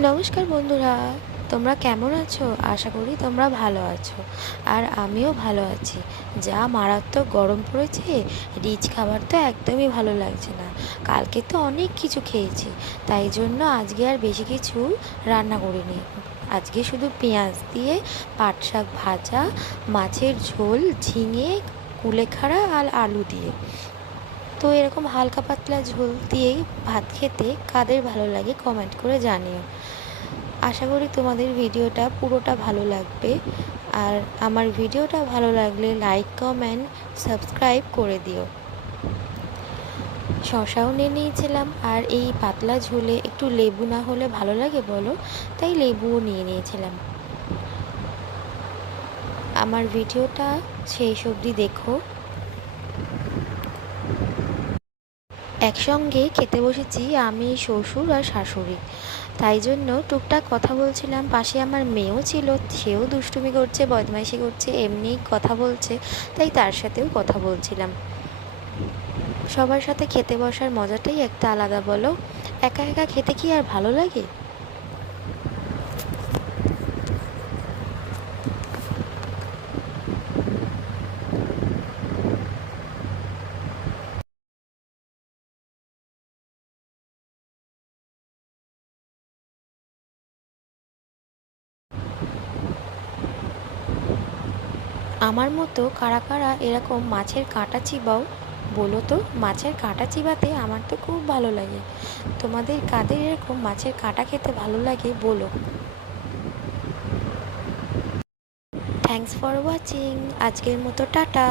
নমস্কার বন্ধুরা, তোমরা কেমন আছো? আশা করি তোমরা ভালো আছো। আর আমিও ভালো আছি। যা মারাত্মক গরম পড়েছে, রিচ খাবার তো একদমই ভালো লাগছে না। কালকে তো অনেক কিছু খেয়েছি, তাই জন্য আজকে আর বেশি কিছু রান্না করিনি। আজকে শুধু পেঁয়াজ দিয়ে পাট শাক ভাজা, মাছের ঝোল, ঝিঙে, কুলেখাড়া আর আলু দিয়ে। তো এরকম হালকা পাতলা ঝোল দিয়েই ভাত খেতে কাদের ভালো লাগে কমেন্ট করে জানিও। আশা করি তোমাদের ভিডিওটা পুরোটা ভালো লাগবে। আর আমার ভিডিওটা ভালো লাগলে লাইক, কমেন্ট, সাবস্ক্রাইব করে দিও। শসাও নিয়ে নিয়েছিলাম, আর এই পাতলা ঝোলে একটু লেবু না হলে ভালো লাগে বলো, তাই লেবুও নিয়ে নিয়েছিলাম। আমার ভিডিওটা শেষ অবধি দেখো। একসঙ্গে খেতে বসেছি আমি, শ্বশুর আর শাশুড়ি, তাই জন্য টুকটাক কথা বলছিলাম। পাশে আমার মেয়েও ছিল, সেও দুষ্টুমি করছে, বদমাইশি করছে, এমনিই কথা বলছে, তাই তার সাথেও কথা বলছিলাম। সবার সাথে খেতে বসার মজাটাই একটা আলাদা বলো। একা একা খেতে কি আর ভালো লাগে? আমার মতো কারা কারা এরকম মাছের কাঁটা চিবাও বলো তো। মাছের কাঁটা চিবাতে আমার তো খুব ভালো লাগে। তোমাদের কাদের এরকম মাছের কাঁটা খেতে ভালো লাগে বলো। Thanks for watching. আজকের মতো টাটা।